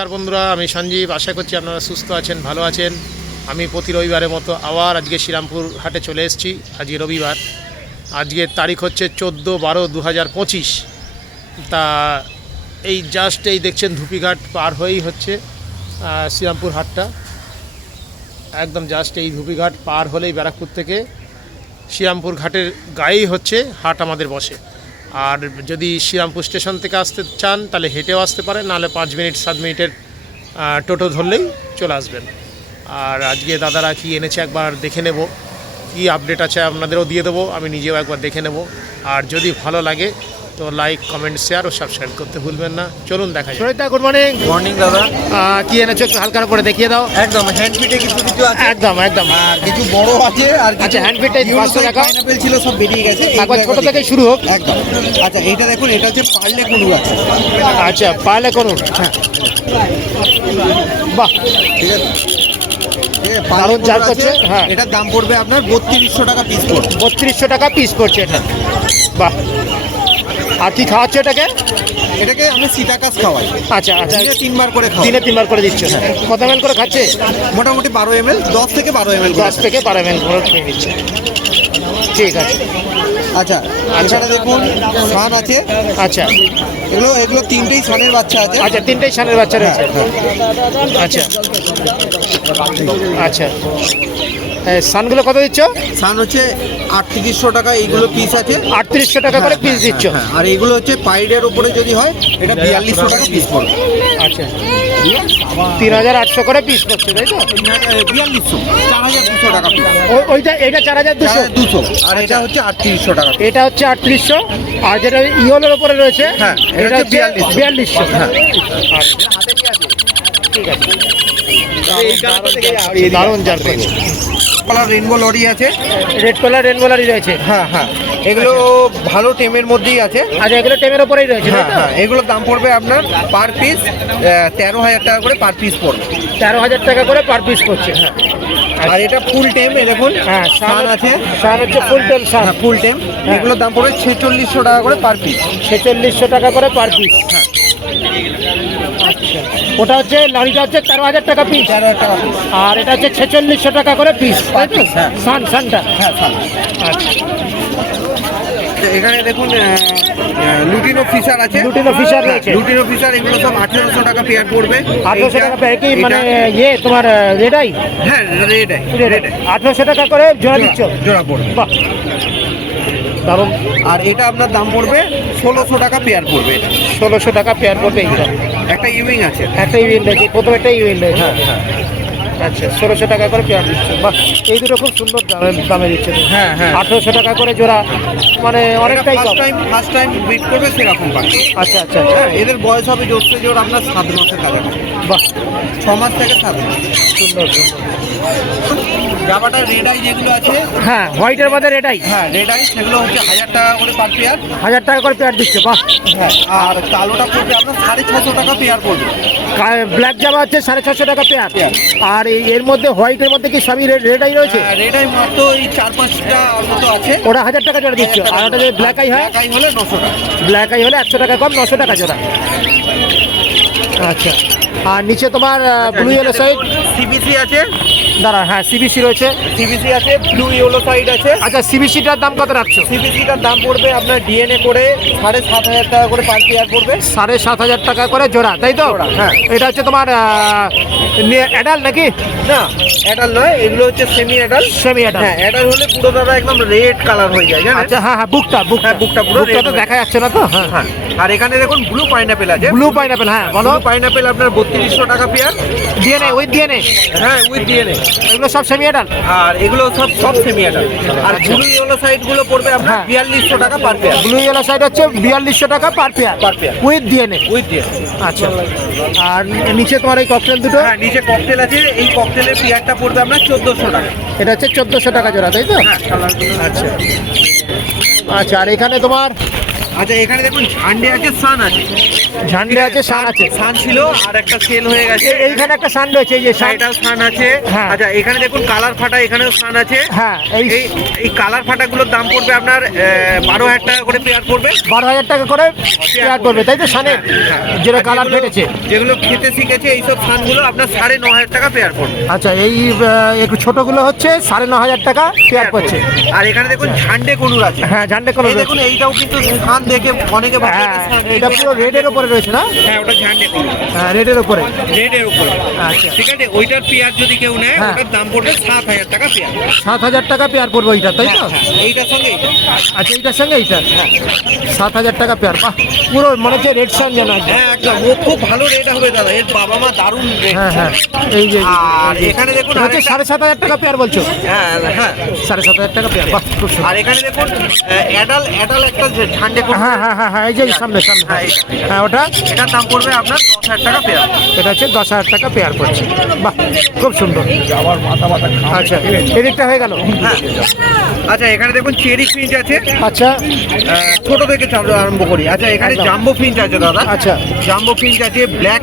নমস্কার বন্ধুরা, আমি সঞ্জীব। আশা করছি আপনারা সুস্থ আছেন, ভালো আছেন। আমি প্রতি রবিবারের মতো আবার আজকে শ্রীরামপুর হাটে চলে এসেছি, আজকে রবিবার। আজকের তারিখ হচ্ছে চোদ্দ বারো দু তা এই জাস্ট এই দেখছেন ধুপিঘাট পার হয়েই হচ্ছে শ্রীরামপুর হাটটা। একদম জাস্ট এই ধুপিঘাট পার হলেই ব্যারাকপুর থেকে শ্রীরামপুর ঘাটের গায়েই হচ্ছে হাট আমাদের বসে। আর যদি শ্রীরামপুর স্টেশন থেকে আসতে চান, তাহলে হেঁটেও আসতে পারেন, নাহলে পাঁচ মিনিট, সাত মিনিটের টোটো ধরলেই চলে আসবেন। আর আজকে দাদারা কি এনেছে একবার দেখে নেব, কি আপডেট আছে আপনাদেরও দিয়ে দেবো, আমি নিজেও একবার দেখে নেব। আর যদি ভালো লাগে তো লাইক কমেন্ট শেয়ার ও সাবস্ক্রাইব করতে ভুলবেন না। চলুন দেখা যায় সুনিতা গুড মর্নিং মর্নিং দাদা। কি এনেছো? একটু হালকা করে দেখিয়ে দাও। একদম হ্যান্ড ফিটে কিছু কিছু আছে। একদম একদম। আর কিছু বড় আছে আর কিছু আচ্ছা, hand feed টা পাঁচশো টাকা। পাইনাপেল ছিল সব বেরিয়ে গেছে। একবার ছোট থেকে শুরু হোক। একদম। আচ্ছা এটা দেখুন এটা হচ্ছে পার্লে কুলু আছে আচ্ছা পারলে করুন হ্যাঁ। বাহ। ঠিক আছে। হ্যাঁ। এটার দাম পড়বে আপনার বত্রিশশো টাকা পিস পড়বে। বত্রিশশো টাকা পিস পড়ছে এটা। বাহ। আর কি খাওয়াচ্ছ এটাকে? এটাকে আমি সিটাকাস খাওয়াই। আচ্ছা আচ্ছা। দিনে তিনবার করে খাওয়াই। দিনে তিনবার করে দিচ্ছে? কত এম করে খাচ্ছে মোটামুটি বারো এম এল দশ থেকে বারো এম এল দশ থেকে বারো এম এল করে খেয়ে নিচ্ছে। ঠিক আছে। আচ্ছা এছাড়া দেখুন সান আছে। আচ্ছা। এগুলো এগুলো তিনটেই সানের বাচ্চা আছে। আচ্ছা তিনটেই সানের বাচ্চা রয়েছে। হ্যাঁ, আচ্ছা। আচ্ছা। এই সানগুলো কত দিচ্ছ? সান হচ্ছে আটত্রিশশো টাকা এইগুলো পিস আছে। আটত্রিশশো টাকা করে পিস দিচ্ছ। হ্যাঁ, আর এগুলো হচ্ছে পাইডের উপরে যদি হয় এটা বিয়াল্লিশশো টাকা পিস পড়বে। আচ্ছা। তিন হাজার আটশো করে পিস পড়ছে তাই তো? বিয়াল্লিশশো চার হাজার দুশো টাকা পিস ওইটা এটা চার হাজার দুশো? দুশো আর এটা হচ্ছে আটত্রিশশো টাকা এটা হচ্ছে আটত্রিশশো আর যেটা ইয়েলোর উপরে রয়েছে হ্যাঁ, এটা 4200 বিয়াল্লিশশো। হ্যাঁ। আচ্ছা। ঠিক আছে। দারুণ কালার রেনবো লরি আছে। রেড কালার রেনবোলারই রয়েছে। হ্যাঁ হ্যাঁ। এগুলো ভালো টেমের মধ্যেই আছে। আচ্ছা এগুলো টেমের ওপরেই রয়েছে হ্যাঁ হ্যাঁ এগুলোর দাম পড়বে আপনার পার পিস তেরো হাজার টাকা করে পার পিস পড়বে। তেরো হাজার টাকা করে পার পিস করছে হ্যাঁ। আর এটা ফুল টেম এ দেখুন হ্যাঁ সান আছে। হচ্ছে ফুল সার হ্যাঁ ফুল টেম হ্যাঁ। এগুলোর দাম পড়বে ছেচল্লিশশো টাকা করে পার পিস ছেচল্লিশশো টাকা করে পার পিস হ্যাঁ। আচ্ছা ওটা হচ্ছে লরিটা হচ্ছে তেরো হাজার টাকা পিস তেরো হাজার টাকা পিস আর এটা হচ্ছে ছেচল্লিশশো টাকা করে পিস তাই তো? হ্যাঁ। সান সানটা? হ্যাঁ সান। আচ্ছা। তো এখানে দেখুন লুটিনো ফিশার আছে। লুটিনো ফিশার রয়েছে। লুটিনো ফিশার এগুলো সব আঠেরোশো টাকা পেয়ার পড়বে। আঠারোশো টাকা পেয়ে কি? মানে ইয়ে তোমার রেডাই? হ্যাঁ রেড রেড আঠারোশো টাকা করে জোড়া দিচ্ছ? জোড়া পড়বে। বাহ। দারুণ। আর এটা আপনার দাম পড়বে ষোলোশো টাকা পেয়ার পড়বে। ষোলোশো টাকা পেয়ার পড়বে এইটা। একটা ইউইং আছে। একটা ইভেন্ট রয়েছে প্রথমে একটা ইভেন্ট রয়েছে হ্যাঁ হ্যাঁ। আচ্ছা ষোলোশো টাকা করে পেয়ার দিচ্ছে। বাহ এই দুটো খুব সুন্দর দামে দামে দিচ্ছে। হ্যাঁ, হ্যাঁ। আঠারোশো টাকা করে জোড়া মানে অনেকটাই ফার্স্ট টাইম ফার্স্ট টাইম বিট করবে সেরকম পাখি আচ্ছা আচ্ছা আচ্ছা। হ্যাঁ এদের বয়স হবে জ্যৈষ্ঠ জোর আপনার সাত মাসের কাছাকাছি বাহ। ছ মাস থেকে সাত মাস। সুন্দর সুন্দর। জামাটা রেড আই যেগুলো আছে হ্যাঁ হোয়াইটের মধ্যে এটাই হ্যাঁ রেড আই সেগুলো হচ্ছে হাজার টাকা করে পার পেয়ার হাজার টাকা করে পেয়ার দিচ্ছে বাহ। হ্যাঁ আর কালোটা পড়বে আপনার সাড়ে ছশো টাকা পেয়ার পড়বে। ব্ল্যাক জামা হচ্ছে সাড়ে ছশো টাকা পেয়ার। আর এই- এর মধ্যে হোয়াইটের মধ্যে কি সবই রেড রেডাই রয়েছে? রেড আই মাত্র এই চার পাঁচটা মতো আছে। ওটা হাজার টাকা জোড়া দিচ্ছ। আর ওটা যদি ব্ল্যাক আই হয়? ব্ল্যাক আই হলে নশো টাকা। ব্ল্যাক আই হলে একশো টাকা কম নশো টাকা জোড়া। আচ্ছা। আর নিচে তোমার ব্লু ইয়েলো সাইড সিবিসি আছে। দাঁড়া হ্যাঁ সিবিসি রয়েছে। সিবিসি আছে ব্লু ইয়েলো সাইড আছে। আচ্ছা সিবিসিটার দাম কত রাখছো? সিবিসিটার দাম পড়বে আপনার ডিএনএ করে সাড়ে সাত হাজার টাকা করে পার পেয়ার পড়বে। সাড়ে সাত হাজার টাকা করে জোড়া তাই তো? হ্যাঁ। এটা হচ্ছে তোমার অ্যাডাল নাকি? না অ্যাডাল নয় এগুলো হচ্ছে সেমি অ্যাডাল সেমি অ্যাডাল হ্যাঁ অ্যাডাল হলে পুরো দাদা একদম রেড কালার হয়ে যায় আচ্ছা হ্যাঁ হ্যাঁ বুকটা বুক হ্যাঁ, বুকটা পুরো বুকটা তো দেখা যাচ্ছে না তো? হ্যাঁ। হ্যাঁ আর এখানে দেখুন ব্লু পাইনাপেল আছে। ব্লু পাইনাপেল হ্যাঁ বলো। ব্লু পাইনাপেল আপনার বত্রিশশো টাকা পেয়ার। ডিএনএ উইথ ডিএনএ হ্যাঁ উইথ ডিএনএ এগুলো সব সেমি অ্যাডাল আর এগুলো সব সব সেমি অ্যাডাল আর। ব্লু ইয়েলো সাইডগুলো পড়বে আপনার হ্যাঁ। বিয়াল্লিশশো টাকা per pair blue yellow side হচ্ছে বিয়াল্লিশশো টাকা per pair Per pair। With DNA with DNA আচ্ছা। আর নিচে তোমার এই ককটেল দুটো? হ্যাঁ নিচে ককটেল আছে। এই ককটেলের পেয়ারটা পড়বে আপনার চোদ্দোশো টাকা। এটা হচ্ছে চোদ্দোশো টাকা জোড়া তাই তো? হ্যাঁ আচ্ছা। আচ্ছা আর এখানে তোমার আচ্ছা এখানে দেখুন ঝান্ডে আছে সান আছে। ঝান্ডে আছে সান আছে। সান ছিল আর একটা সেল হয়ে গেছে। এইখানে একটা সান রয়েছে এই যে সান এটাও সান আছে। হ্যাঁ। আচ্ছা এখানে দেখুন কালার ফাটা এখানেও সান আছে। হ্যাঁ এই এই এই কালার ফাটাগুলোর দাম পড়বে আপনার বারো হাজার টাকা করে পেয়ার পড়বে। বারো হাজার টাকা করে পেয়ার করবে তাই তো সানের? যেটা কালার ফেটেছে। যেগুলো খেতে শিখেছে এইসব সানগুলো আপনার সাড়ে ন হাজার টাকা পেয়ার পড়বে। আচ্ছা এই একটু ছোটগুলো হচ্ছে সাড়ে ন হাজার টাকা পেয়ার করছে আর এখানে দেখুন ঝান্ডে কনুর আছে। হ্যাঁ ঝান্ডে কোনো দেখুন এইটাও কিন্তু সান দেখে অনেকে ভাবে হ্যাঁ এটা পুরো রেডের উপরে রয়েছে না? হ্যাঁ ওটা ঝান্ডে হ্যাঁ রেডের উপরে। রেডের উপরে। আচ্ছা। ঠিক আছে ওইটার পেয়ার যদি কেউ নেয় হ্যাঁ। ওটার দাম পড়বে সাত হাজার টাকা পেয়ার। সাত হাজার টাকা পেয়ার পড়বে ওইটা তাই তো? এইটার সঙ্গে। আচ্ছা এইটার সঙ্গে এইটা? সাত হাজার টাকা পেয়ার বাহ পুরো মনে হচ্ছে রেড সান যেন হ্যাঁ একদম ও খুব ভালো রেট হবে দাদা এর বাবা মা দারুণ রেট হ্যাঁ হ্যাঁ এই যে আর এখানে দেখুন সাড়ে সাত হাজার টাকা পেয়ার বলছো? হ্যাঁ হ্যাঁ। সাড়ে সাত হাজার টাকা পেয়ার বাহ খুব সুন্দর। আর এখানে দেখুন অ্যাডাল অ্যাডাল একটা ঝান্ডে কোন হ্যাঁ হ্যাঁ হ্যাঁ হ্যাঁ এই যে এই সামনে সামনে। হ্যাঁ, হ্যাঁ ওটা? এটার দাম পড়বে আপনার দশ হাজার টাকা পেয়ার এটা হচ্ছে দশ হাজার টাকা পেয়ার পড়ছে। বাহ খুব সুন্দর। আচ্ছা এদিকটা হয়ে গেল। হ্যাঁ। আচ্ছা এখানে দেখুন চেরি ফিঞ্চ আছে। আচ্ছা। ছোট থেকে আরম্ভ করি। আচ্ছা এখানে জাম্বো ফিঞ্চ আছে দাদা। আচ্ছা। জাম্বো ফিঞ্চ আছে ব্ল্যাক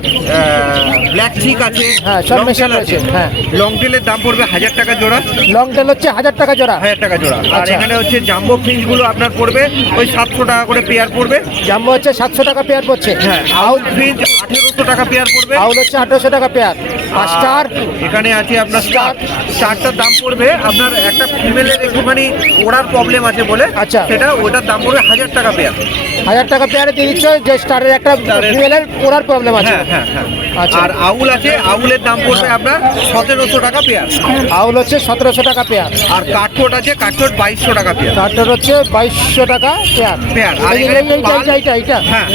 ব্ল্যাক চিক আছে। হ্যাঁ, সব tail রয়েছে, হ্যাঁ। লং টেলের দাম পড়বে হাজার টাকা জোড়া। লং টেল হচ্ছে হাজার টাকা জোড়া। হাজার টাকা জোড়া। আর আচ্ছা। এখানে হচ্ছে জাম্বো ফিঞ্চগুলো আপনার পড়বে ওই সাতশো টাকা করে পেয়ার পড়বে? জাম্বো হচ্ছে সাতশো টাকা পেয়ার পড়ছে। হ্যাঁ আউট ফিঞ্চ আঠেরোশো টাকা পেয়ার পড়বে। আউল হচ্ছে আঠারোশো টাকা পেয়ার আর স্টার এখানে আছে আপনার স্টার স্টারটার দাম পড়বে আপনার একটা ফিমেলের একটুখানি ওড়ার প্রবলেম আছে বলে আচ্ছা। সেটা ওটার দাম পড়বে হাজার টাকা পেয়ার হাজার টাকা পেয়ারে দিয়ে দিচ্ছ যে স্টারের একটা ফিমেলের ওড়ার প্রবলেম আছে। হ্যাঁ হ্যাঁ হ্যাঁ। আচ্ছা। আর আউল আছে আউলের দাম পড়বে আপনার সতেরোশো টাকা পেয়ার। আউল হচ্ছে সতেরোশো টাকা পেয়ার। আর কাঠোট আছে কাঠোট বাইশশো টাকা পেয়ার। স্টারটার হচ্ছে বাইশশো টাকা পেয়ার। পেয়ার। আর এইটা এইটা হ্যাঁ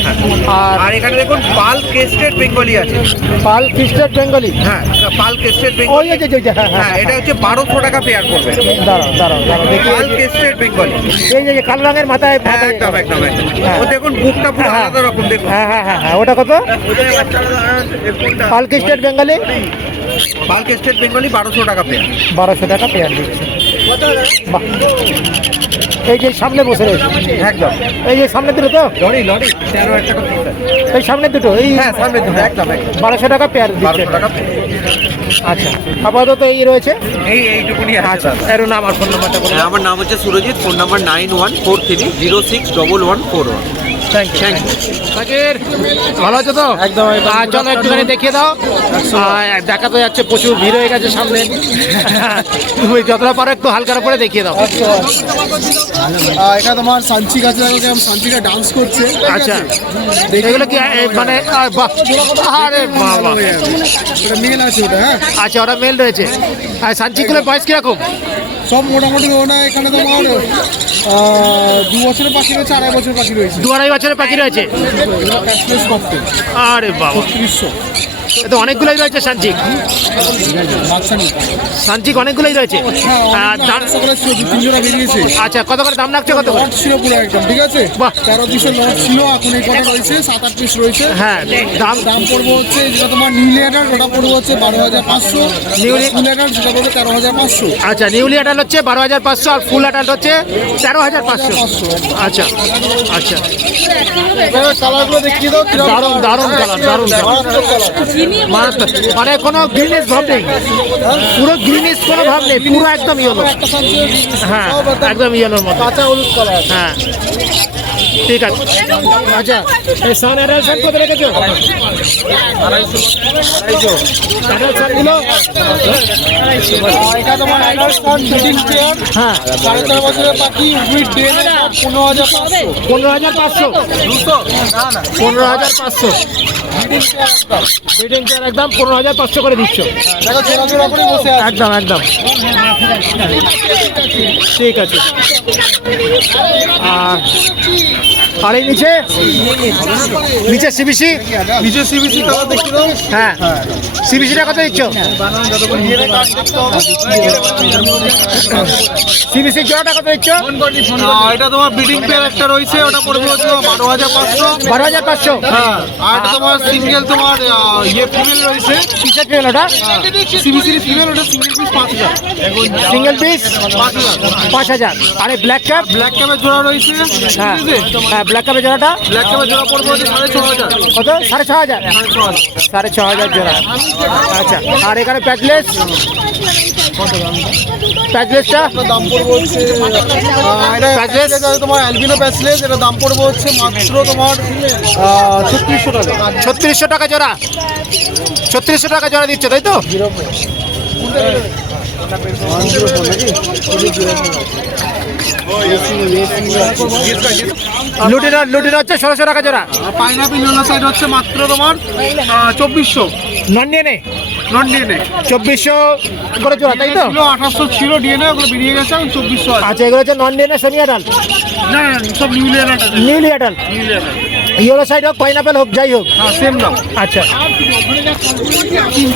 আর আর এখানে দেখুন পাল কেস্টেড বেঙ্গলি আছে। পাল খ্রিস্টের বেঙ্গলি হ্যাঁ পাল কেস্টেড বেঙ্গলি। যে যে- যে- হ্যাঁ এটা হচ্ছে বারোশো টাকা পেয়ার পড়বে। দাঁড়াও দাঁড়াও দাঁড়াও পাল কেস্টেড বেঙ্গলি। এই যে কালো রঙের মাথায় একদম একদম একদম। হ্যাঁ। দেখুন বুকটা পুরো হ্যাঁ, আলাদা রকম দেখুন। হ্যাঁ হ্যাঁ হ্যাঁ হ্যাঁ ওটা কত? পাল খ্রিস্টের বেঙ্গলি? পাল কেস্টেড বেঙ্গলি বারোশো টাকা পেয়ার বারোশো টাকা পেয়ার দিচ্ছে। এই যে সামনে বসে রয়েছে। একদম। এই যে সামনে দুটো তো? লরি লরি তেরো টাকা এই সামনে দুটো এই হ্যাঁ সামনে দুটো একদম বারোশো টাকা পেয়ার দিচ্ছে। টাকা আচ্ছা আপাতত এই রয়েছে? এই এইটুকুনি আছে। আচ্ছা। এর নাম আর ফোন নাম্বারটা বলুন। হ্যাঁ, আমার নাম হচ্ছে Surajit phone number nine one four three zero six double one four one Sakir ভালো আছো তো? একদম। চলো একটুখানি দেখিয়ে দাও। দেখা তো যাচ্ছে প্রচুর ভিড় হয়ে গেছে সামনে। তুমি যতটা পারো একটু হালকার উপরে দেখিয়ে দাও। এটা তোমার সাঞ্চিক আছে সাঞ্চিকা ডান্স করছে। আচ্ছা। এগুলো কি মানে আরে বাবা। ওটা মেল আছে ওটা হ্যাঁ? আচ্ছা ওরা মেল রয়েছে। আর সানচিকগুলোর বয়স কীরকম? সব মোটামুটি ওনা এখানে তোমার দু বছরের পাখি রয়েছে আড়াই বছরের পাখি রয়েছে। দু আড়াই বছরের পাখি রয়েছে? আরে বাবা। তিরিশশো তো অনেকগুলোই রয়েছে নেই সানচিক অনেকগুলোই রয়েছে। হ্যাঁ আচ্ছা কত করে দাম লাগছে কত করে? ছিল পুরো একদম ঠিক আছে? বাহ। তেরো পিসের লট ছিল এখন এই কটা রয়েছে সাত আট পিস রয়েছে। হ্যাঁ দাম দাম পড়ব হচ্ছে যেটা তোমার নিউলিয়াটার ওটা পড়ব হচ্ছে বারো হাজার পাঁচশো। নিউলিয়াটার যেটা পড়বে তেরো হাজার পাঁচশো। আচ্ছা নিউলি অ্যাডাল্ট হচ্ছে বারো হাজার পাঁচশো আর ফুল অ্যাডাল্ট হচ্ছে তেরো হাজার পাঁচশো। পাঁচশো। আচ্ছা আচ্ছা। কালারগুলো দেখিয়ে দাও দারুণ দারুণ কালার দারুণ মারাত্মক। মানে কোনো গ্রিনিশ ভাব নেই। পুরো গ্রিনিশ কোনো ভাব নেই পুরো একদম ইয়েলো হ্যাঁ একদম ইয়েলোর মতো। কাঁচা হলুদ কালার হ্যাঁ। ঠিক আছে। আচ্ছা এই সান অ্যাডালশন কত রেখেছো? এটা তোমার হ্যাঁ। সাড়ে চার বছরের পাখি উইথ ডে পনেরো হাজার পাঁচশো। পনেরো হাজার পাঁচশো পনেরো হাজার পাঁচশো। ব্রিডিং একদম পনেরো হাজার পাঁচশো করে দিচ্ছ। একদম একদম। ঠিক আছে। আর আর এই নিচে? নিচে সিবিসি নিচে সিবিসি কালার দাও। হ্যাঁ। সিবিসিটা কত দিচ্ছ? সিবিসি জোড়াটা কত দিচ্ছ? এটা তোমার ব্রিডিং পেয়ার একটা রয়েছে ওটা পড়বে হচ্ছে বারো হাজার পাঁচশো। বারো হাজার পাঁচশো। হ্যাঁ। আর তোমার সিঙ্গেল তোমার ইয়ে ফিমেল রয়েছে। কিসের ফিমেল ওটা সিবিসির ফিমেল ওটা সিঙ্গেল পিস পাঁচ হাজার। সিঙ্গেল পিস পাঁচ হাজার। পাঁচ হাজার। আরে ব্ল্যাক ক্যাপ ব্ল্যাক ক্যাপের জোড়া রয়েছে। হ্যাঁ। হ্যাঁ ব্ল্যাক ক্যাপের জোড়াটা? ব্ল্যাক ক্যাপের জোড়া পড়বে হচ্ছে সাড়ে ছ হাজার। কত? সাড়ে ছ হাজার? সাড়ে ছ হাজার। জোড়া। আচ্ছা আর এখানে প্যাকলেস প্যাকলেসটা দাম পড়বে হচ্ছে তোমার অ্যালবিনো প্যাচলেস এটা দাম পড়বে হচ্ছে মাত্র তোমার ছত্রিশশো টাকা। ছত্রিশশো টাকা জোড়া। ছত্রিশশো টাকা জোড়া দিচ্ছ তাই তো? লুটিনার লুটিনার হচ্ছে ষোলোশো টাকা জোড়া। পাইনাপেল সাইড হচ্ছে মাত্র তোমার চব্বিশশো। নন ডিএনএ নন ডিএনএ চব্বিশশো করে জোড়া তাই তো? আঠাশশো ছিল ডিএনএ ওগুলো বেরিয়ে গেছে এখন চব্বিশশো আচ্ছা এগুলো হচ্ছে নন ডিএনএ সেমি অ্যাডাল্ট না সব নিউলিয়ান আছে নিউলি অ্যাডাল্ট নিউলিয়ান ইয়েলো সাইড হোক পাইনাপেল হোক যাই হোক। হ্যাঁ সেম দাম। আচ্ছা।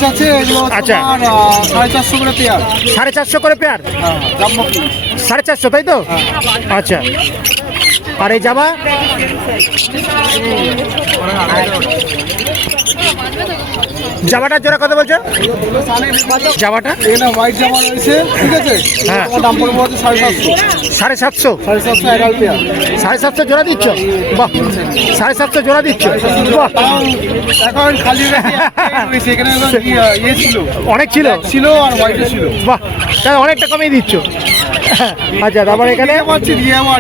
আছে আচ্ছা। সাড়ে চারশো করে পেয়ার। সাড়ে চারশো করে পেয়ার? হ্যাঁ সাড়ে চারশো তাই তো? আচ্ছা। আর এই জামা জামাটার জোড়া কত বলছো? জামাটা? এখানে হোয়াইট জামা রয়েছে ঠিক আছে? হ্যাঁ। দাম পড়বে হচ্ছে সাড়ে সাতশো। সাড়ে সাতশো? সাড়ে সাতশো এগারো সাড়ে সাতশো জোড়া দিচ্ছ? বাহ। সাড়ে সাতশো জোড়া দিচ্ছ? বাহ। এখন খালি ইয়ে ছিল। অনেক ছিল? ছিল আর হোয়াইট ছিল। বাহ। তাহলে অনেকটা কমিয়ে দিচ্ছ? আচ্ছা তারপর এখানে? পাচ্ছি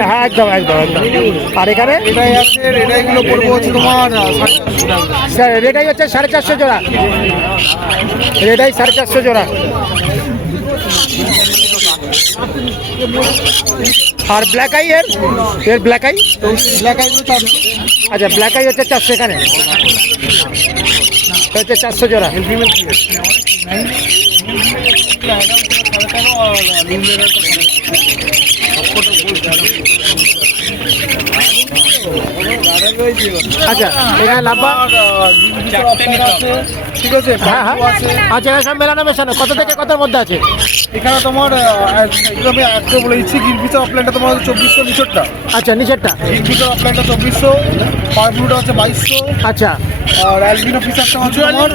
হ্যাঁ একদম একদম একদম। আর এখানে? এটাই আছে পড়ব হচ্ছে তোমার। স্যার রেটাই হচ্ছে সাড়ে চারশো জোড়া। রেটাই সাড়ে চারশো জোড়া। আর ব্ল্যাক আই এর? এর ব্ল্যাক আই ব্ল্যাক আই আচ্ছা ব্ল্যাক আই হচ্ছে চারশো এখানে। হচ্ছে চারশো জোড়া। আচ্ছা এখানে লাভবা ঠিক আছে হ্যাঁ হ্যাঁ। আচ্ছা এখানে সব মেলানো মেশানো। কত থেকে কতর মধ্যে আছে? এখানে তোমার এগুলো আমি একটা বলে দিচ্ছি গিলপিসের অফলাইনটা তোমার চব্বিশশো নিচরটা। আচ্ছা নিচেরটা। গিলপিসের অফলাইনটা চব্বিশশো পারব্লুটা হচ্ছে বাইশশো। আচ্ছা। আর অ্যালবিনো ফিচারটা হচ্ছে তোমার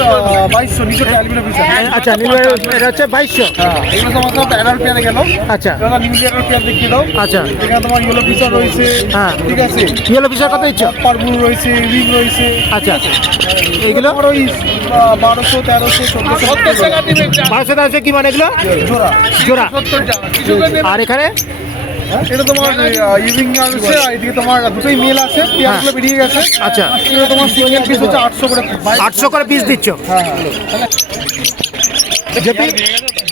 বাইশশো নিচরটা অ্যালবিনো ফিচার আচ্ছা নীল এটা হচ্ছে বাইশশো। হ্যাঁ এগুলো তোমার সব অ্যাডাল্ট পেয়ারে গেল। আচ্ছা। এগুলো নিউ পেয়ার দেখিয়ে দাও। আচ্ছা। এখানে তোমার ইয়েলো ফিচার রয়েছে হ্যাঁ। ঠিক আছে? ইয়েলো পিসার কত পারব্লু রয়েছে রিং রয়েছে আচ্ছা। এইগুলো? তোমার ওই বারোশো তেরোশো চোদ্দশো বারোশো টাকা কি মানে এগুলো? জোড়া। জোড়া। আর এখানে? এটা তোমার ইভিং আছে এদিকে তোমার দুটোই মেল আছে পেয়ারগুলো বেরিয়ে গেছে। আচ্ছা। এটা তোমার সিঙ্গেল পিস হচ্ছে আটশো করে আটশো করে পিস দিচ্ছ? হ্যাঁ হ্যাঁ জেপি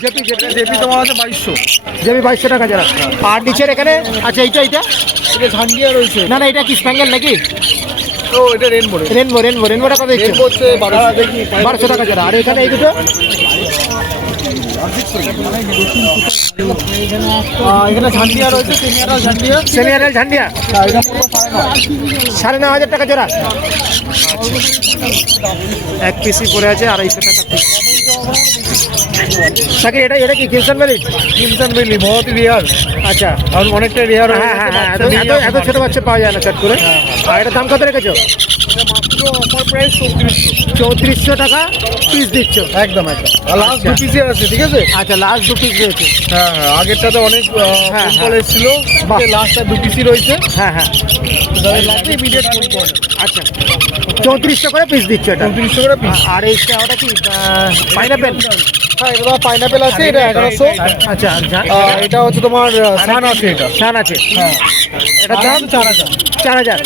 জেপি জেপি জেপি তোমার আছে বাইশশো। জেপি বাইশশো টাকা যারা। আর নিচের এখানে? আচ্ছা এইটা এইটা? এটা ঝান্ডিয়া রয়েছে। না না এটা কি স্প্যাঙ্গেল নাকি? তো এটা রেনবো রেনবো রেনবো রেনবোটা কত দিচ্ছ। বারোশো টাকা যারা। আর এখানে এই দুটো? এখানে ঝান্ডিয়া। রয়েছে সিনিয়র ঝান্ডিয়া সেমিয়ারের ঝান্ডিয়া এটা পড়বে সাড়ে ন হাজার টাকা জোড়া। এক পিসি পড়ে আছে আড়াইশো টাকা পিস সাকির এটা এটা কি কিলসন ভ্যালি? কিমসন বেলি বহুত রেয়ার আচ্ছা। আর অনেকটা রেয়ার হ্যাঁ হ্যাঁ হ্যাঁ এত ছোটো বাচ্চা পাওয়া যায় না চট করে। আর এটার দাম কত রেখেছো? চৌত্রিশশো টাকা পিস দিচ্ছ। একদম একদম। লাস্ট দু পিসে আছে ঠিক আছে? আচ্ছা লাস্ট দু পিস রয়েছে। হ্যাঁ হ্যাঁ আগেরটাতে অনেক হ্যাঁ, ফোন কল হ্যাঁ। এসেছিল লাস্টটা দু পিসি রয়েছে। হ্যাঁ হ্যাঁ। ইমিডিয়েট আচ্ছা। চৌত্রিশশো করে পিস দিচ্ছ এটা? চৌত্রিশশো করে পিস আর এই ওটা কি পাইনাপেল হ্যাঁ এটা পাইনাপেল আছে এটা এগারোশো। আচ্ছা আচ্ছা এটা হচ্ছে তোমার সান আছে এটা। সান আছে। হ্যাঁ। এটার দাম চার হাজার। চার হাজার।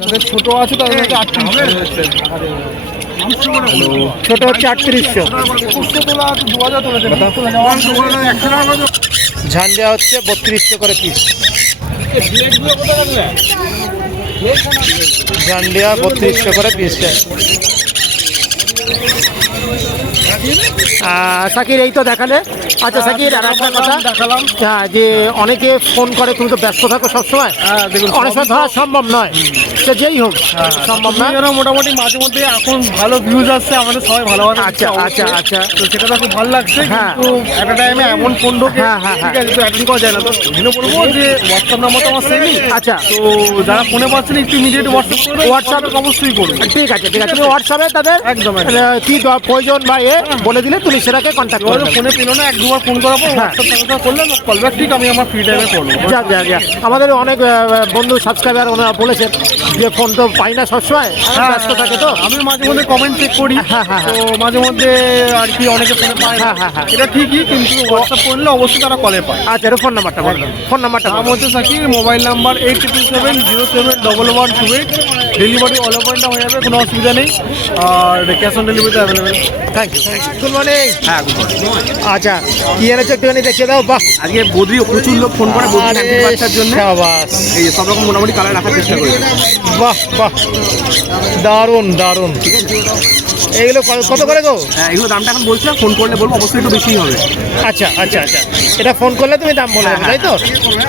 যাদের ছোটো আছে তাদের হচ্ছে আটত্রিশশো ছোট হচ্ছে আটত্রিশশো। ঝান্ডিয়া হচ্ছে বত্রিশশো করে পিস ঝান্ডিয়া বত্রিশশো করে পিস সাকির এই তো দেখালে। আচ্ছা সাকির আর একটা কথা। দেখালাম। হ্যাঁ যে অনেকে ফোন করে তুমি তো ব্যস্ত থাকো সবসময়। হ্যাঁ দেখুন অনেক সময় ধরা সম্ভব নয়। সে যেই হোক সম্ভব না যেন মোটামুটি মাঝে মধ্যে এখন ভালো ভিউজ আসছে আমাদের সবাই ভালো আচ্ছা আচ্ছা আচ্ছা। তো সেটা তো খুব ভালো লাগছে হ্যাঁ। কিন্তু একটা টাইমে এমন ফোন ঢোকে হ্যাঁ, হ্যাঁ, ঠিক আছে তো অ্যাটেন্ড করা যায় না। তো বলব যে হোয়াটসঅ্যাপ নাম্বার তো আমার সেমই আচ্ছা। তো যারা ফোনে পাচ্ছেন একটু ইমিডিয়েট হোয়াটসঅ্যাপ করবে হোয়াটসঅ্যাপে অবশ্যই করবে ঠিক আছে ঠিক আছে। তুমি হোয়াটসঅ্যাপে তাদের একদম, একদম। কি প্রয়োজন বা এ বলে দিলে তুমি সেটাকে কন্ট্যাক্ট করবে ফোনে পেল না এক দু দুবার ফোন করার পর হোয়াটসঅ্যাপ কল ব্যাক ঠিক আমি আমার ফ্রি টাইমে করব। যাক যাক যাক। আমাদের অনেক বন্ধু সাবস্ক্রাইবার ওনারা বলেছেন যে ফোন তো পাই না সবসময় ব্যস্ত থাকে তো। আমি মাঝে মধ্যে কমেন্ট চেক করি। হ্যাঁ, হ্যাঁ, তো মাঝে মধ্যে আর কি অনেকে ফোনে পায় হ্যাঁ, হ্যাঁ, হ্যাঁ। এটা ঠিকই কিন্তু হোয়াটসঅ্যাপ করলে অবশ্যই তারা কলে পায়। আচ্ছা এটা ফোন নাম্বারটা বলুন ফোন নাম্বারটা নাম বলুন হচ্ছে Sakir mobile number eight triple seven zero seven double one two eight delivery all পয়েন্টটা হয়ে যাবে কোনো অসুবিধা নেই। আর ক্যাশ অন ডেলিভারিতে available thank you thank good morning হ্যাঁ good morning। আচ্ছা কি এনেছো একটুখানি দেখিয়ে দাও বাহ। আজকে বদ্রি প্রচুর লোক ফোন করে বদ্রি বাচ্চার জন্য। এই সব রকম মোটামুটি কালার রাখার চেষ্টা করেছে বাহ বাহ। দারুণ দারুণ। এইগুলো কত করে গো? হ্যাঁ এগুলো দামটা এখন বলছি ফোন করলে বলব অবশ্যই একটু বেশিই হবে। আচ্ছা আচ্ছা আচ্ছা। এটা ফোন করলে তুমি দাম বলে দেবে তাই তো?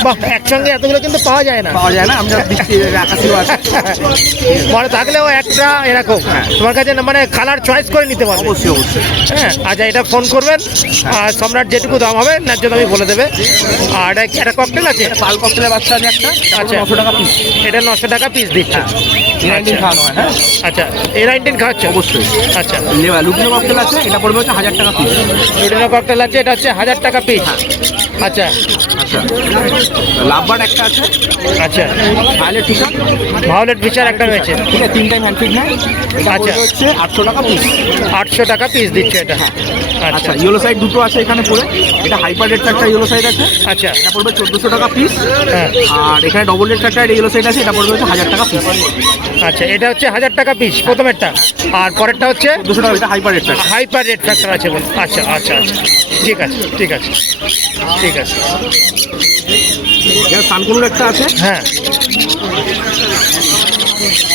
বাহ একসঙ্গে এতগুলো কিন্তু পাওয়া যায় না। পাওয়া যায় না আমরা দিচ্ছি আকাশিও আছে। মানে থাকলেও একটা এরকম। তোমার কাছে মানে কালার চয়েস করে নিতে পারবে। অবশ্যই অবশ্যই। হ্যাঁ আচ্ছা এটা ফোন করবেন। আর সম্রাট যেটুকু দাম হবে ন্যায্য দামই বলে দেবে। আর এটা একটা ককটেল আছে? পাল ককটেলের বাচ্চা আছে একটা আচ্ছা। নশো টাকা পিস এটা নশো টাকা পিস দিচ্ছে। নাইনটিন খাওয়ানো হয় হ্যাঁ? আচ্ছা। খাওয়াচ্ছ? অবশ্যই। আচ্ছা। লুকনো ককটেল আছে? এটা পড়বে হচ্ছে হাজার টাকা পিস ককটেল আছে এটা হচ্ছে হাজার টাকা পিস আচ্ছা। আচ্ছা। লাভবার একটা আছে। আচ্ছা। ভায়োলেট টিশার্ট ভায়োলেট ফিচার একটা রয়েছে। ঠিক আছে তিন টাইম হ্যান্ডফিট নেয়। আচ্ছা। হচ্ছে আটশো টাকা পিস আটশো টাকা পিস দিচ্ছে এটা। আচ্ছা। আচ্ছা ইয়েলো সাইড দুটো আছে এখানে পড়ে এটা হাইপার রেড একটা ইয়েলো সাইড আছে। আচ্ছা। এটা পড়বে চোদ্দোশো টাকা পিস হ্যাঁ। আর এখানে ডবল রেড একটা ইয়েলো সাইড আছে এটা পড়বে হচ্ছে হাজার টাকা পিস আচ্ছা এটা হচ্ছে হাজার টাকা পিস প্রথমেরটা। আর পরেরটা হচ্ছে দুশো টাকা এটা হাইপার রেড একটা হাইপার রেট ফ্যাক্টর আছে বলে। আচ্ছা আচ্ছা আচ্ছা। ঠিক আছে ঠিক আছে। ঠিক আছে। সানকুনুর একটা আছে? হ্যাঁ।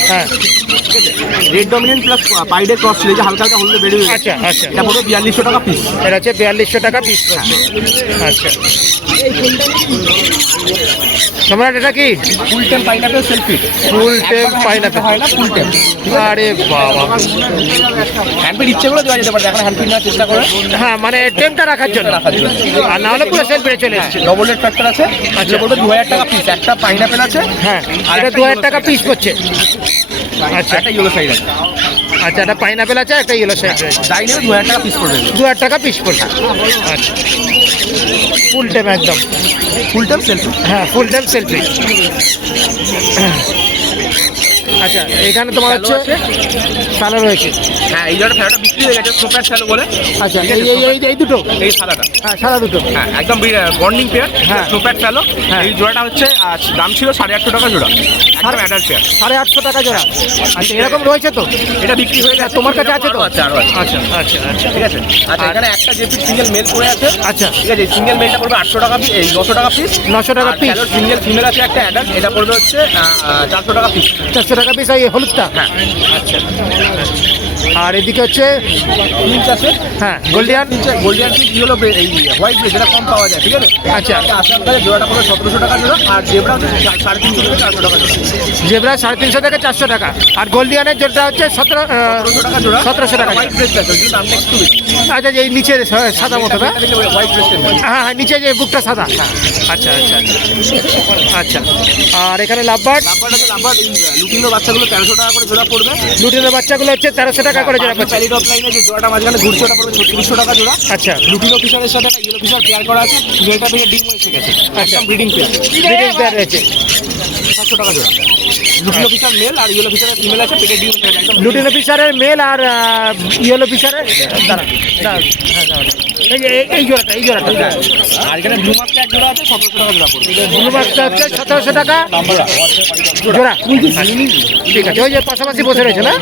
হ্যাঁ। রেড ডমিনেন্ট প্লাস পাইডে ক্রস লেজে হালকা হালকা হলুদ বেরিয়ে গেছে আচ্ছা আচ্ছা। এটা পড়বে বিয়াল্লিশশো টাকা পিস এটা হচ্ছে বিয়াল্লিশশো টাকা পিস আচ্ছা। সম্রাট এটা কি? ফুল টেম পাইনাপেল সেলফি। ফুল টেম পাইনাপেল। হয় না ফুল টেম আরে বাবা। হ্যান্ডপিট ইচ্ছে করে দেওয়া যেতে পারে এখন হ্যান্ডপিট নেওয়ার চেষ্টা করে। হ্যাঁ মানে টেমটা রাখার জন্য। রাখার জন্য। আর না হলে পুরো সেল পেয়ে চলে এসছে। ডবল রেড ফ্যাক্টর আছে। আচ্ছা। পড়বে দু হাজার টাকা পিস একটা পাইনাপেল আছে। হ্যাঁ আর এটা একটা দু হাজার টাকা পিস করছে। আচ্ছা আচ্ছা। একটা ইয়েলো সাইড আছে। আচ্ছা একটা পাইনাপেল আছে একটা ইয়েলো সাইড নেবে দু হাজার টাকা পিস পড়বে দু হাজার টাকা পিস পড়ছে আচ্ছা। ফুল টাইম একদম। ফুল টাইম সেলফি হ্যাঁ ফুল টাইম সেলফি আচ্ছা এখানে তোমার হচ্ছে সালা রয়েছে। হ্যাঁ এই জন্য বিক্রি হয়ে গেছে সুপার সালো বলে। আচ্ছা এই এই- দুটো? এই সাদাটা। হ্যাঁ সাদা দুটো হ্যাঁ একদম বন্ডিং পেয়ার হ্যাঁ। সুপার স্যালো হ্যাঁ। এই জোড়াটা হচ্ছে দাম ছিল সাড়ে আটশো টাকা জোড়া। একদম অ্যাডাল্ট পেয়ার সাড়ে আটশো টাকা জোড়া। আচ্ছা এরকম রয়েছে তো? এটা বিক্রি হয়ে গেছে। তোমার কাছে আছে তো? আরও আছে আচ্ছা আচ্ছা আচ্ছা। ঠিক আছে? আচ্ছা এখানে একটা যে সিঙ্গেল মেল পড়ে আছে আচ্ছা। ঠিক আছে সিঙ্গেল মেলটা পড়বে আটশো টাকা পিস এই নশো টাকা পিস নশো টাকা পিস সিঙ্গেল ফিমেল আছে একটা অ্যাডাল্ট এটা পড়বে হচ্ছে চারশো টাকা পিস চারশো টাকা পিস এই হলুদটা? হ্যাঁ। আচ্ছা। আর এদিকে হচ্ছে পিঞ্চ আছে হ্যাঁ গোল্ডিয়ান। গোল্ডিয়ান পিস হলো এই হোয়াইট বেস এটা কম পাওয়া যায় ঠিক আছে? আচ্ছা। আসাম কাছে জোড়াটা পড়বে সতেরোশো টাকা জোড়া আর জেবরা সাড়ে তিনশো থেকে চারশো টাকা জোড়া। জেবরা সাড়ে তিনশো থেকে চারশো টাকা আর গোল্ডিয়ানের যেটা হচ্ছে সতেরো টাকা জোড়া সতেরোশো টাকা হোয়াইট আছে দামটা একটু আচ্ছা যে এই নিচে সাদা হোয়াইট হ্যাঁ হ্যাঁ নিচে যে বুকটা সাদা। আচ্ছা আচ্ছা আচ্ছা। আচ্ছা আর এখানে লাভবার্ড? লাম্বারটা তো লাম্বার এই লুটিনো বাচ্চাগুলো তেরোশো টাকা করে জোড়া পড়বে। লুটিনের বাচ্চাগুলো হচ্ছে তেরোশো টাকা করে জোড়া পাচ্ছে। প্যালিড অফলাইনে যে জোড়াটা মাঝখানে ঘুরছে ওটা পড়বে ছত্রিশশো টাকা জোড়া। আচ্ছা। লুটিনো অফিসারের সাথে একটা ইয়েলো অফিসার পেয়ার করা আছে জোড়াটা থেকে ডিম হয়েছে গেছে। একদম ব্রিডিং পেয়ার ব্রিডিং পেয়ার রয়েছে। সাতশো টাকা জোড়া। লুটিনো অফিসার মেল আর ইয়েলো অফিসারের ফিমেল আছে পেটে ডিম লুটিন অফিসারের মেল আর ইয়েলো অফিসারের দাঁড়া দাঁড়া হ্যাঁ দাঁড়া এই যে এই- এই জোড়াটা এই জোড়াটা আর এখানে ব্লু মার্কটা এক জোড়া আছে সতেরোশো টাকা জোড়া পড়বে। ব্লু বাক্সটা হচ্ছে সতেরোশো টাকা। জোড়া? আচ্ছা, ঠিক আছে ওই যে পাশাপাশি বসে রয়েছে না?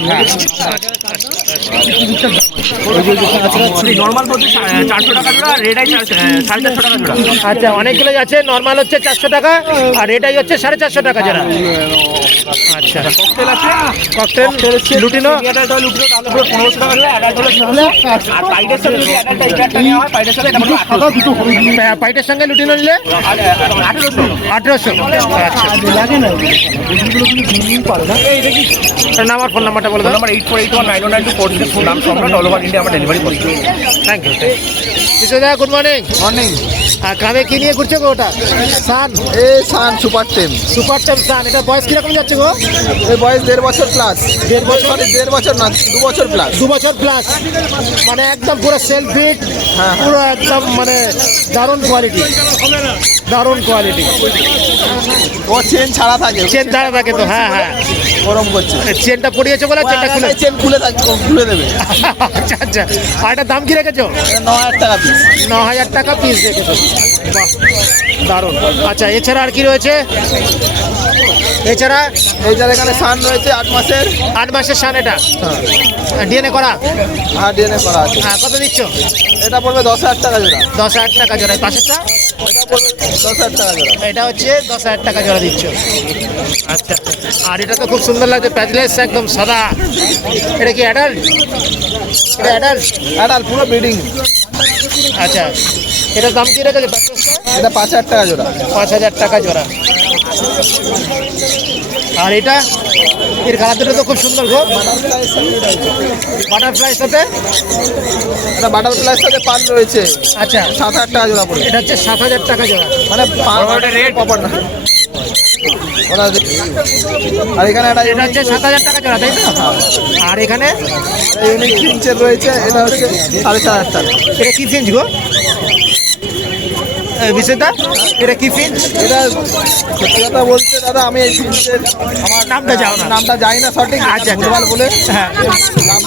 আচ্ছা অনেকগুলো আছে নর্মাল হচ্ছে চারশো টাকা আর এটাই হচ্ছে সাড়ে চারশো টাকা যারা আচ্ছা। ককটেল আছে? Cockatiel lutino? পনেরোশো টাকা আর সাথে হয় সাথে এটা পাইটের সঙ্গে লুটিনো নিলে? আঠেরোশো। আচ্ছা। নাম আর ফোন নাম্বারটা বলে দাও। Number eight four eight one nine nine two four নাম সম্রাট অল ওভার ইন্ডিয়া আমরা ডেলিভারি করি থ্যাংক ইউ বিশ্বদা গুড মর্নিং মর্নিং আর কাঁধে কি নিয়ে ঘুরছে গো ওটা? সান। এ সান সুপার টেম। সুপার টেম সান। এটা বয়স কীরকম যাচ্ছে গো? এই বয়স দেড় বছর প্লাস দেড় বছর? দেড় বছর না দু বছর প্লাস দু বছর প্লাস মানে একদম পুরো সেলফ ফিট হ্যাঁ। পুরো একদম মানে দারুণ কোয়ালিটি দারুণ কোয়ালিটি ও চেন ছাড়া থাকে। চেন ছাড়া থাকে তো হ্যাঁ হ্যাঁ। গরম করছে। চেনটা পড়িয়েছে বলে চেনটা খুলে চেন খুলে থাকে খুলে দেবে। আচ্ছা আচ্ছা। আর এটার দাম কি রেখেছো? ন হাজার টাকা পিস ন হাজার টাকা পিস রেখেছো। বাহ দারুণ। আচ্ছা এছাড়া আর কি রয়েছে? এছাড়া এই যার এখানে সান রয়েছে আট মাসের। আট মাসের সান এটা? ডিএনএ করা? হ্যাঁ ডিএনএ করা আছে। হ্যাঁ কত দিচ্ছ? এটা পড়বে দশ হাজার টাকা জোড়া। দশ হাজার টাকা জোড়া। পাশেরটা? এটা পড়বে দশ হাজার টাকা জোড়া। এটা হচ্ছে দশ হাজার টাকা জোড়া দিচ্ছ। আচ্ছা। আর এটা তো খুব সুন্দর লাগছে প্যাচলেস একদম সাদা। এটা কি অ্যাডাল্ট এটা অ্যাডাল্ট অ্যাডাল পুরো ব্রিডিং আচ্ছা। এটার দাম কি রেখেছে এটা পাঁচ হাজার টাকা জোড়া। পাঁচ হাজার টাকা জোড়া। আর এটা এর কালার দুটো তো খুব সুন্দর গো। বাটারফ্লাই সাথে? এটা সাথে পান রয়েছে। আচ্ছা। সাত হাজার টাকা জোড়া পড়বে। এটা হচ্ছে সাত হাজার টাকা জোড়া। মানে পান রেট প্রপার না। আর এখানে এটা হচ্ছে সাত হাজার টাকা জোড়া তাই তো? আর এখানে? ইউনিক ফিঞ্চের রয়েছে এটা হচ্ছে সাড়ে চার হাজার টাকা। এটা কি ফিঞ্চ গো? বিশেষদা এটা কি ফিঞ্চ? এটা সত্যি কথা বলতে দাদা আমি এই ফিঞ্চের আমার নামটা জানো না। নামটা জানি না সঠিক আচ্ছা, আচ্ছা। ভুলভাল বলে হ্যাঁ।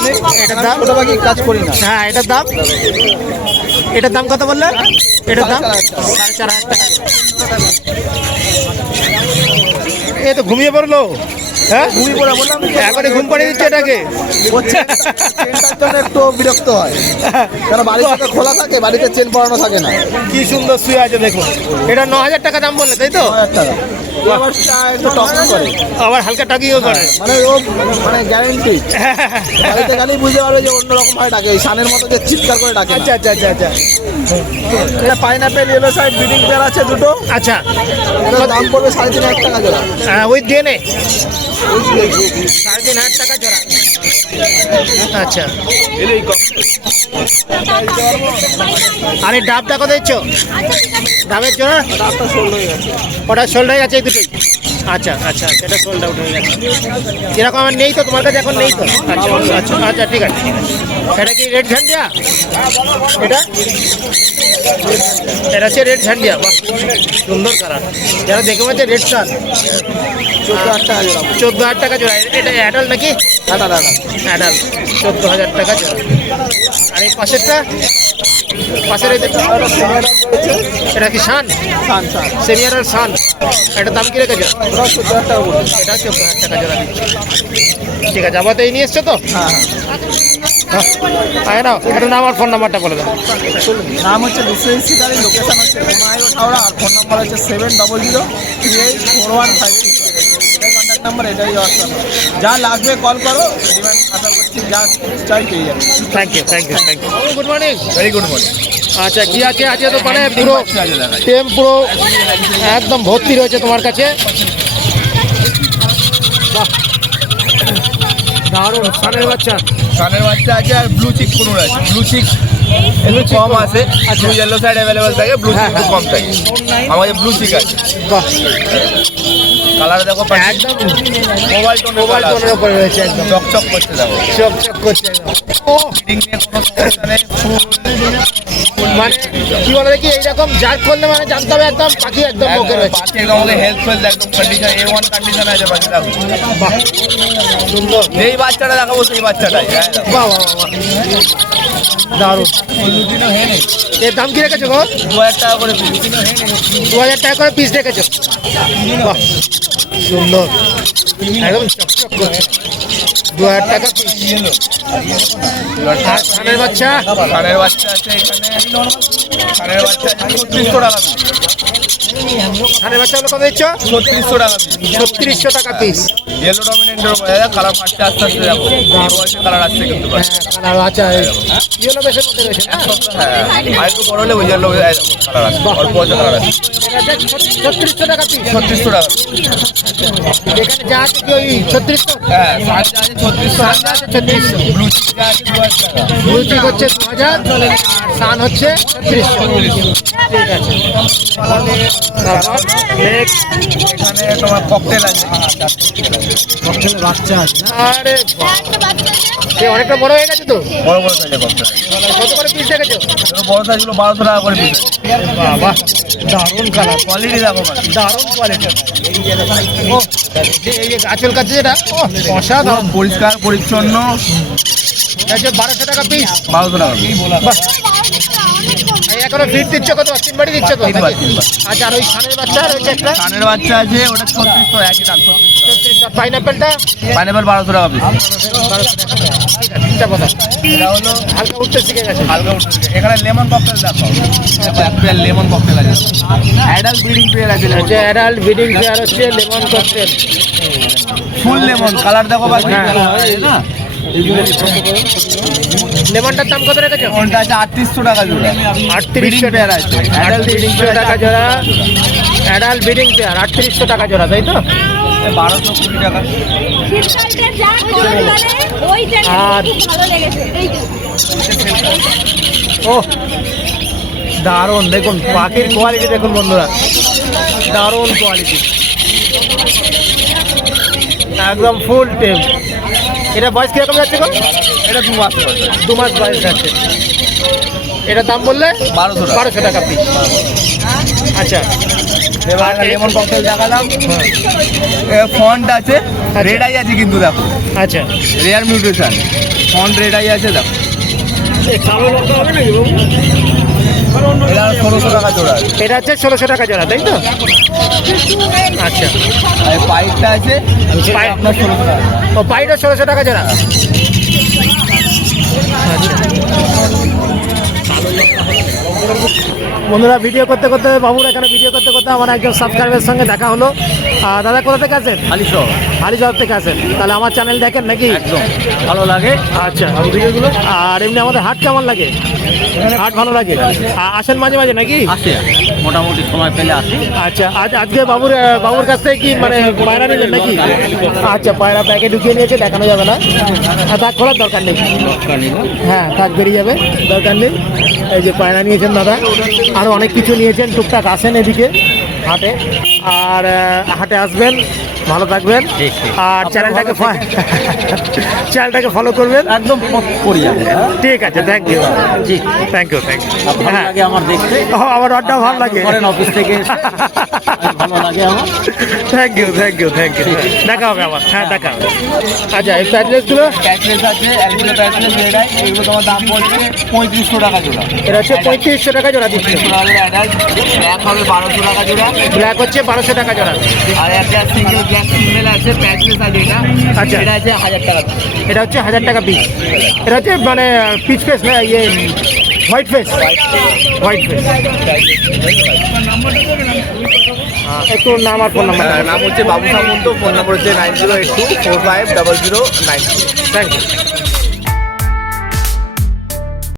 নেই এটার দাম? ছোট পাখি কাজ করি না। হ্যাঁ এটার দাম? এটার দাম কত বললে? এটার দাম? সাড়ে চার হাজার টাকা। এ তো ঘুমিয়ে পড়ল। হ্যাঁ? ঘুমিয়ে পড়ে বললাম এখনই ঘুম পাড়িয়ে দিচ্ছে এটাকে। একটু বিরক্ত হয়। কেন সাথে খোলা থাকে? বাড়িতে চেন পরানো থাকে না। কি সুন্দর শুয়ে আছে দেখুন। এটা ন হাজার টাকা দাম বললে তাই তো? টাকা। আবার হালকা টাকিও করে। মানে ও মানে গ্যারেন্টি বাড়িতে গেলেই বুঝতে পারবে যে অন্যরকম ভাবে ডাকে। সানের মতো যে চিৎকার করে ডাকে। আচ্ছা আচ্ছা আচ্ছা আচ্ছা। এটা pineapple yellow side breeding pair আছে দুটো। আচ্ছা। দাম পড়বে সাড়ে তিন হাজার টাকা জোড়া। ওই ডিএনএ সাড়ে তিন হাজার টাকা জোড়া। আচ্ছা। আর এই ডাবটা কত দিচ্ছ? ডাবের জোড়া? কটা ষোলো হয়ে গেছে। ওটা সোল্ড হয়ে গেছে এই দুটোই। আচ্ছা আচ্ছা এটা সোল্ড আউট হয়ে গেছে। এরকম আমার নেই তো, তোমার কাছে এখন নেই তো? আচ্ছা আচ্ছা আচ্ছা ঠিক আছে। এটা কি রেড ঝান্ডিয়া? এটা? এটা হচ্ছে রেড ঝান্ডিয়া, বাহ, সুন্দর কালার যারা দেখে পাচ্ছে রেড স্টার চোদ্দ হাজার টাকা জোড়া। হাজার টাকা এটা অ্যাডাল নাকি? দাদা দাদা অ্যাডাল চোদ্দ হাজার টাকা জোড়া। আর এই পাশেরটা? পাশের এটা কি শান? সান সান সিনিয়র আর শান? এটার দাম কি রেখেছো? ওটাও চোদ্দ হাজার টাকা পড়বে এটা চোদ্দ হাজার টাকা জোড়া দিচ্ছে। ঠিক আছে আবার তো এই নিয়ে এসছো তো? হ্যাঁ হ্যাঁ। হ্যাঁ। নাও এটা নাম আর ফোন নাম্বারটা বলে দাও। নাম হচ্ছে বিশ্বজিৎ লোকেশন হচ্ছে কুমায়ু হাওড়া আর ফোন নাম্বার হচ্ছে seven double zero three eight four one five number এটাই হোয়াটসঅ্যাপ যা লাগবে কল করো ডিমান্ড আশা করছি যা চাই পেয়ে যাবে। Thank you thank you thank you good morning very good morning আচ্ছা কি আছে? আজকে তো মানে পুরো টেম পুরো একদম ভর্তি রয়েছে তোমার কাছে। বাহ। দারুণ সানের বাচ্চা। কানের বাচ্চা আছে আর ব্লু চিক কোন আছে ব্লু চিক একটু কম আছে ব্লু ইয়েলো সাইড অ্যাভেলেবেল থাকে ব্লু চিক একটু কম থাকে। আমাদের ব্লু চিক আছে। বাহ। কালার দেখো একদম। মোবাইল টোন মোবাইল টোনের উপরে রয়েছে একদম। চকচক করছে দেখো। চক চক করছে ও ফিটিং নিয়ে কোনো সমস্যা নেই। মানে কি বলে দেখি এইরকম জাগ করলে মানে জানতে হবে একদম পাখি একদম মুখে রয়েছে। পাখি একদম আমাদের হেলথ একদম কন্ডিশন এ ওয়ান কন্ডিশন আছে পাখি দেখো। সুন্দর। যেই বাচ্চাটা দেখাবো সেই বাচ্চাটাই। হ্যাঁ বাহ বাহ বাহ। দারুণ। এর দাম কি রেখেছো গো? দু হাজার টাকা করে পিস দু হাজার টাকা করে পিস রেখেছো? সুন্দর। একদম চকচক করছে। দু হাজার টাকা ধানের বাচ্চা? কানের বাচ্চা আছে এখানে। কানের বাচ্চা আছে ছত্রিশশো টাকা ধানের বাচ্চাগুলো কত দিচ্ছ? ছত্রিশশো টাকা ছত্রিশশো টাকা পিস ইয়েলো ডমিনেন্টের কালার পাচ্ছে আস্তে আস্তে যাব। কালার আসছে কিন্তু পাচ্ছে আচ্ছা ইয়েলো বেসের মধ্যে রয়েছে না? হ্যাঁ আর একটু বড় হলে ওই ইয়েলো কালার আসছে অল্প আছে কালার আসছে ছত্রিশশো টাকা পিস ছত্রিশশো টাকা। এখানে যা আছে কি ওই ছত্রিশশো? হ্যাঁ ছত্রিশশো। আছে ছত্রিশশো। ব্লু চিক আছে দু হাজার টাকা। ব্লুচিক হচ্ছে দু হাজার আর সান হচ্ছে ছত্রিশশো। ঠিক আছে। এখানে তোমার ককটেল আছে বাচ্চা আছে আরে বাহ, অনেকটা বড় হয়ে গেছে তো বড় বড় সাইজের ককটেল কত করে পিস দেখেছ বড় সাইজগুলো বারোশো টাকা করে পিস বাবা দারুণ কালার কোয়ালিটি দেখো দারুণ কোয়ালিটি ও যে- এই যে গাছের কাছে যেটা অসাধারণ পরিষ্কার পরিচ্ছন্ন বারোশো টাকা পিস বারোশো টাকা piece। এখনও ফিট দিচ্ছ কত? তিন বাড়ি দিচ্ছ তো। আচ্ছা আর ওই সানের বাচ্চা রয়েছে একটা? কানের বাচ্চা আছে ওটা ছত্রিশশো একই দাম পাইনাপেলটা পাইনাপেল বারোশো টাকা। পিস বারোশো টাকা তিনটা কথা এটা হলো হালকা উঠতে শিখে গেছে। হালকা উঠছে এখানে লেমন ককটেল দেখো লেমন ককটেল আছে। অ্যাডাল্ট ব্রিডিং পেয়ার আছে অ্যাডাল্ট ব্রিডিং পেয়ার হচ্ছে lemon cockatiel full lemon colour দেখো বাকি হ্যাঁ। লেমনটার দাম কত রেখেছো? লেমনটা আছে আটত্রিশশো টাকা জোড়া। আটত্রিশশো পেয়ার আছে। আটত্রিশশো টাকা জোড়া। অ্যাডাল্ট ব্রিডিং পেয়ার আটত্রিশশো টাকা জোড়া তাই তো? বারোশো কুড়ি টাকা। আর- খুব ভালো লেগেছে। এই যে। ও দারুণ দেখুন পাখির কোয়ালিটি দেখুন বন্ধুরা। দারুণ কোয়ালিটি একদম ফুল টেম এটা বয়স কীরকম যাচ্ছে গো? এটা দু মাস দু মাস বয়স যাচ্ছে। এটা দাম বললে? বারোশো বারোশো টাকা পিস আচ্ছা। এবার লেমন ককটেল দেখালাম। ফন্ট আছে। রেড আই আছে কিন্তু দেখো। আচ্ছা। রেয়ার মিউটেশন ফন্ট রেড আই আছে দেখো। এটা ষোলোশো টাকা জোড়া। এটা হচ্ছে ষোলোশো টাকা জোড়া তাই তো? আচ্ছা। আর পাইপটা আছে। আপনার ষোলোশো টাকা। ও পাইটা ষোলোশো টাকা জোড়া? আচ্ছা। বন্ধুরা ভিডিও করতে করতে বাবুর এখানে ভিডিও করতে করতে আমার একজন সাবস্ক্রাইবের সঙ্গে দেখা হলো। দাদা কোথা থেকে আছেন? আলিশো হালিশহর থেকে আছেন। তাহলে আমার চ্যানেল দেখেন নাকি? একদম। ভালো লাগে। আচ্ছা আর এমনি আমাদের হাট কেমন লাগে? হাট ভালো লাগে? আসেন মাঝে মাঝে নাকি? আসে মোটামুটি সময় পেলে আসি। আচ্ছা আজ আজকে বাবুর বাবুর কাছ থেকে কি মানে পায়রা নিলেন নাকি? আচ্ছা পায়রা প্যাকে ঢুকিয়ে নিয়েছে দেখানো যাবে না। তাক খোলার দরকার নেই। হ্যাঁ তাক বেরিয়ে যাবে দরকার নেই। এই যে পায়রা নিয়েছেন দাদা। আরও অনেক কিছু নিয়েছেন টুকটাক আসেন এদিকে। হাটে। আর হাটে আসবেন। ভালো থাকবেন। আর চ্যানেলটাকে চ্যানেলটাকে ফলো করবেন। একদম করি ঠিক আছে thank you ji. Thank you thank you হ্যাঁ। আমার দেখতে? আমার অড্ডা ভালো লাগে। অফিস থেকে ভালো লাগে আমার। Thank you thank you thank you দেখা হবে আমার হ্যাঁ দেখা হবে। আচ্ছা এই আছে অ্যালবিনো রেড এগুলো তোমার দাম পঁয়ত্রিশশো টাকা জোড়া। এটা হচ্ছে পঁয়ত্রিশশো টাকা জোড়া দিচ্ছে। ব্ল্যাক হবে বারোশো টাকা জোড়া। ব্ল্যাক হচ্ছে বারোশো টাকা জোড়া। আর একটা সিঙ্গেল ব্ল্যাক ফিমেল আছে প্যাকেজ আছে এটা। আচ্ছা। এটা আছে হাজার টাকা এটা হচ্ছে হাজার টাকা পিস এটা হচ্ছে মানে পিচ ফেস না ইয়ে হোয়াইট ফেস হোয়াইট ফেস একটু নাম আর ফোন নাম্বার নাম হচ্ছে বাবু সামন্ত ফোন নাম্বার হচ্ছে nine zero eight two four five double zero nine thank you